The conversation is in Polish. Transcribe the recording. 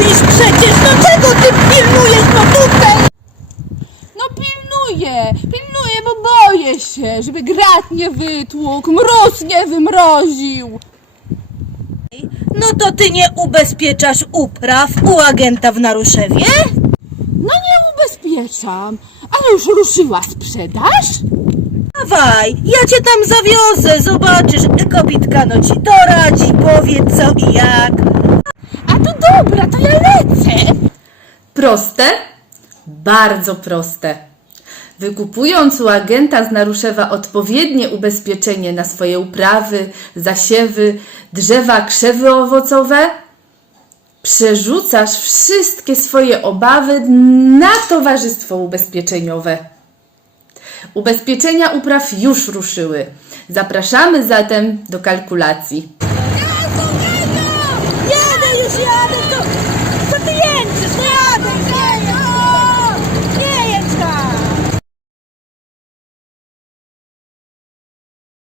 boisz przecież? No czego ty pilnujesz? No tutaj! No pilnuję, pilnuję, bo boję się, żeby grat nie wytłukł, mróz nie wymroził. No to ty nie ubezpieczasz upraw u agenta w Naruszewie? No nie ubezpieczam, ale już ruszyła sprzedaż? Dawaj, ja cię tam zawiozę, zobaczysz. Kobitka no ci doradzi, powie co i jak. A to dobra, to ja lecę. Proste? Bardzo proste. Wykupując u agenta z Naruszewa odpowiednie ubezpieczenie na swoje uprawy, zasiewy, drzewa, krzewy owocowe, przerzucasz wszystkie swoje obawy na towarzystwo ubezpieczeniowe. Ubezpieczenia upraw już ruszyły. Zapraszamy zatem do kalkulacji. Jadę już, jadę,